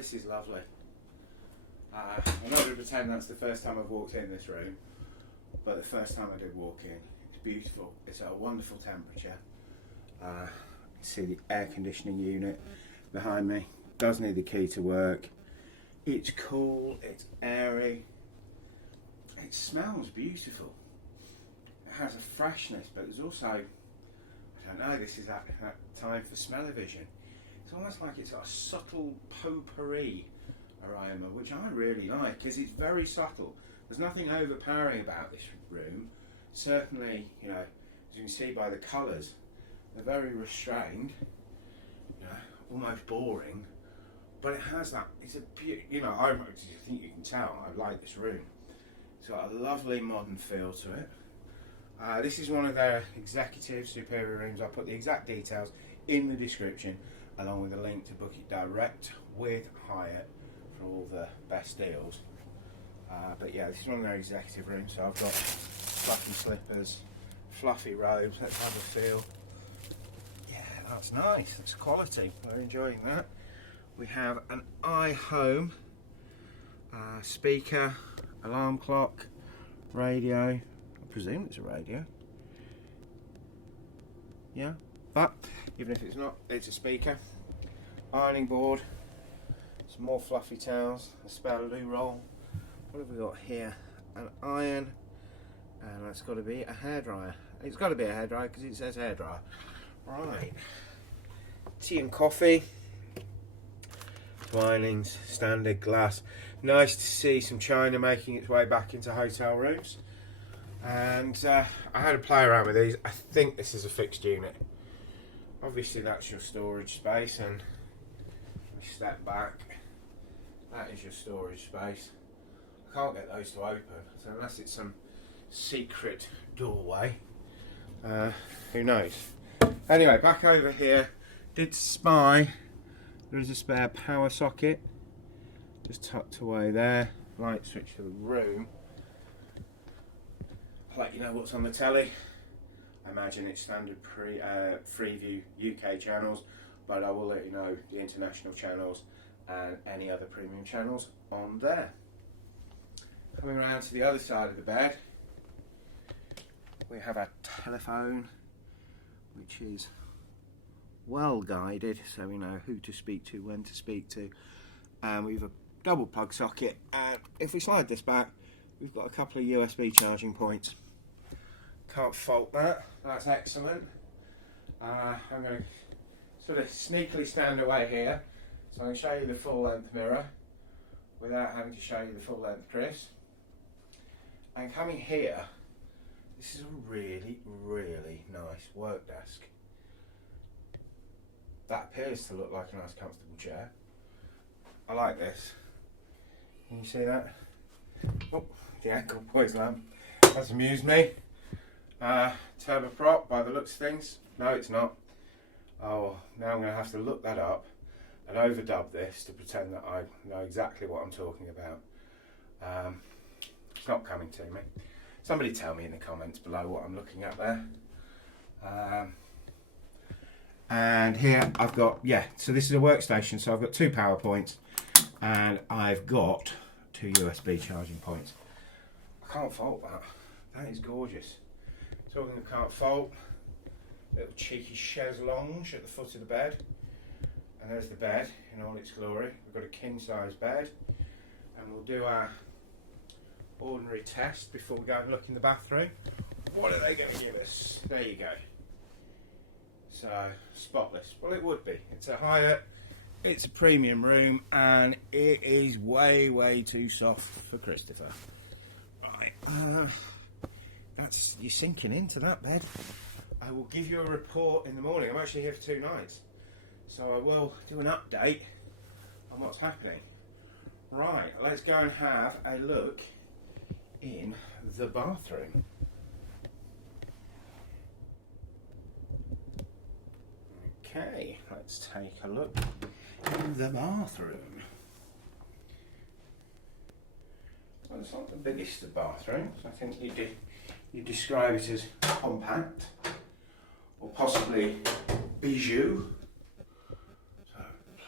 this is lovely. I'm not going to pretend that's the first time I've walked in this room, but the first time I did walk in, it's beautiful. It's at a wonderful temperature. You can see the air conditioning unit behind me. Does need the key to work. It's cool, it's airy. It smells beautiful. It has a freshness, but there's also, I don't know, this is that time for smell-o-vision. It's almost like it's got a subtle potpourri aroma, which I really like because it's very subtle. There's nothing overpowering about this room. Certainly, you know, as you can see by the colours, they're very restrained, you know, almost boring. But it has that, it's a, you know, I think you can tell I like this room. It's got a lovely modern feel to it. This is one of their executive superior rooms. I'll put the exact details in the description, along with a link to book it direct with Hyatt for all the best deals. But yeah, this is one of their executive rooms, so I've got fluffy slippers, fluffy robes. Let's have a feel. Yeah, that's nice, that's quality. I'm enjoying that. We have an iHome speaker, alarm clock, radio. I presume it's a radio. Yeah, but even if it's not, it's a speaker. Ironing board, some more fluffy towels, a spare loo roll. What have we got here? An iron, and that's got to be a hairdryer. It's got to be a hairdryer because it says hairdryer. Right. Tea and coffee. Twinings, standard glass. Nice to see some china making its way back into hotel rooms. And I had a play around with these. I think this is a fixed unit. Obviously that's your storage space, and we step back. That is your storage space. I can't get those to open, so unless it's some secret doorway, who knows. Anyway, back over here, did spy there is a spare power socket just tucked away there. Light switch to the room. I'll let you know what's on the telly. I imagine it's standard Freeview UK channels, but I will let you know the international channels and any other premium channels on there. Coming around to the other side of the bed, we have our telephone, which is well guided, so we know who to speak to, when to speak to. And we've a double plug socket, and if we slide this back, we've got a couple of USB charging points. Can't fault that, that's excellent. I'm going to sort of sneakily stand away here, so I'm going to show you the full length mirror without having to show you the full length Chris. And coming here, this is a really, really nice work desk. That appears to look like a nice comfortable chair. I like this. Can you see that? Oh, the ankle poise lamp. That's amused me. Turboprop by the looks of things. No, it's not. Oh, now I'm going to have to look that up and overdub this to pretend that I know exactly what I'm talking about. It's not coming to me. Somebody tell me in the comments below what I'm looking at there. And here I've got, yeah, so this is a workstation, so I've got 2 power points and I've got 2 USB charging points. I can't fault that. That is gorgeous. Talking of can't fault, little cheeky chaise lounge at the foot of the bed. And there's the bed in all its glory. We've got a king size bed, and we'll do our ordinary test before we go and look in the bathroom. What are they going to give us? There you go. So, spotless. Well, it would be. It's a Hyatt, it's a premium room, and it is way, way too soft for Christopher. Right, you're sinking into that bed. I will give you a report in the morning. I'm actually here for 2 nights, so I will do an update on what's happening. Right, let's go and have a look in the bathroom. Okay, let's take a look in the bathroom. Well, it's not the biggest of bathrooms. I think you describe it as compact, or possibly bijou. So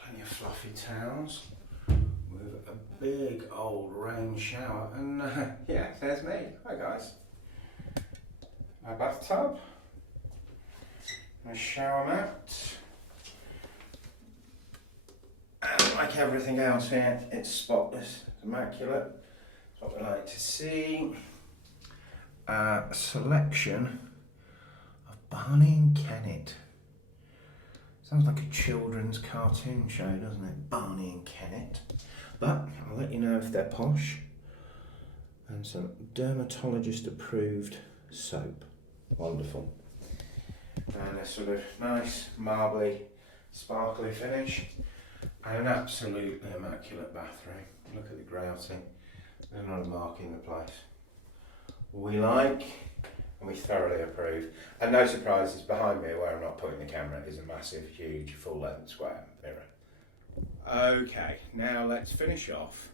plenty of fluffy towels. big old rain shower, and yeah, there's me. Hi guys. My bathtub, my shower mat, and like everything else here, it's spotless, immaculate. That's what we like to see. A selection of Barney and Kennett. Sounds like a children's cartoon show, doesn't it? Barney and Kennett. But I'll let you know if they're posh. And some dermatologist approved soap. Wonderful. And a sort of nice marbly, sparkly finish. And an absolutely immaculate bathroom. Look at the grouting. There's not a mark in the place. We like and we thoroughly approve. And no surprises, behind me where I'm not putting the camera is a massive, huge, full-length square mirror. Okay, now let's finish off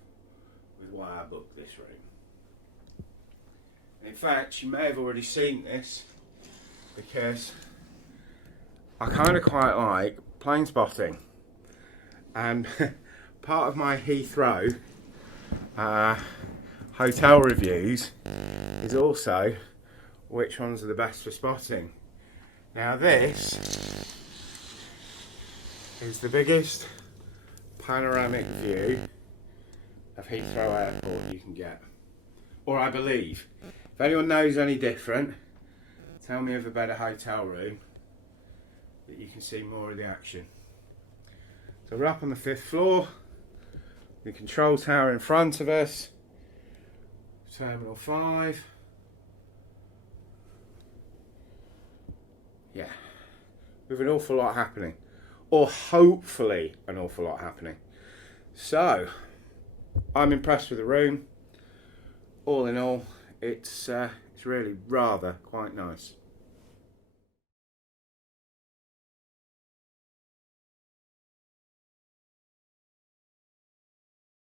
with why I booked this room. In fact, you may have already seen this because I kind of quite like plane spotting, and part of my Heathrow hotel reviews is also which ones are the best for spotting. Now this is the biggest panoramic view of Heathrow Airport you can get, or I believe. If anyone knows any different, tell me of a better hotel room that you can see more of the action. So we're up on the 5th floor, the control tower in front of us, Terminal 5. Yeah, with an awful lot happening, or hopefully an awful lot happening. So, I'm impressed with the room. All in all, it's really rather quite nice.